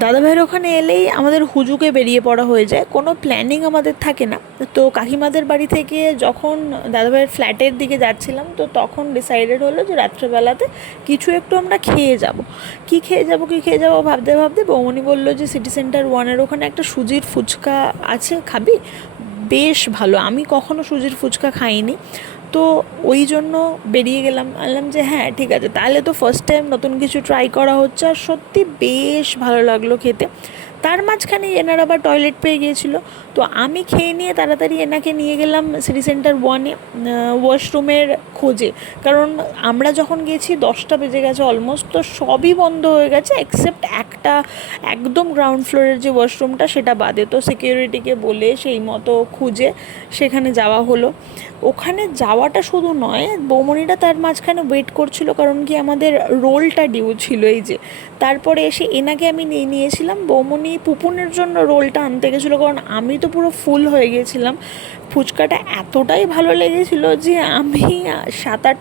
দাদাভাইয়ের ওখানে এলেই আমাদের হুজুকে বেরিয়ে পড়া হয়ে যায়, কোনো প্ল্যানিং আমাদের থাকে না। তো কাকিমাদের বাড়ি থেকে যখন দাদাভাইয়ের ফ্ল্যাটের দিকে যাচ্ছিলাম, তো তখন ডিসাইডেড হলো যে রাত্রেবেলাতে কিছু একটু আমরা খেয়ে যাব। কী খেয়ে যাব ভাবতে ভাবতে বৌমনি বললো যে সিটি সেন্টার ওয়ানের ওখানে একটা সুজির ফুচকা আছে, খাবি? বেশ ভালো, আমি কখনো সুজির ফুচকা খাইনি। তো ওই জন্য বেরিয়ে গেলাম, বললাম যে হ্যাঁ ঠিক আছে, তাহলে তো ফার্স্ট টাইম নতুন কিছু ট্রাই করা হচ্ছে, আর সত্যি বেশ ভালো লাগলো খেতে। তার মাঝখানে এনার আবার টয়লেট পেয়ে গিয়েছিলো, তো আমি খেয়ে নিয়ে তাড়াতাড়ি এনাকে নিয়ে গেলাম সিটি সেন্টার ওয়ানে ওয়াশরুমের খোঁজে। কারণ আমরা যখন গেছি 10টা বেজে গেছে অলমোস্ট, তো সবই বন্ধ হয়ে গেছে এক্সেপ্ট একটা একদম গ্রাউন্ড ফ্লোরের যে ওয়াশরুমটা সেটা বাদে। তো সিকিউরিটিকে বলে সেই মতো খুঁজে সেখানে যাওয়া হলো। ওখানে যাওয়াটা শুধু নয়, বৌমনিটা তার মাঝখানে ওয়েট করছিল, কারণ কি আমাদের রোলটা ডিউ ছিল এই যে। তারপরে এসে এনাকে আমি নিয়ে নিয়েছিলাম, বৌমনি পুপুনের জন্য রোলটা আনতে গেছিলো, কারণ আমি তো পুরো ফুল হয়ে গিয়েছিলাম। ফুচকাটা এতটাই ভালো লেগেছিলো যে আমি 7-8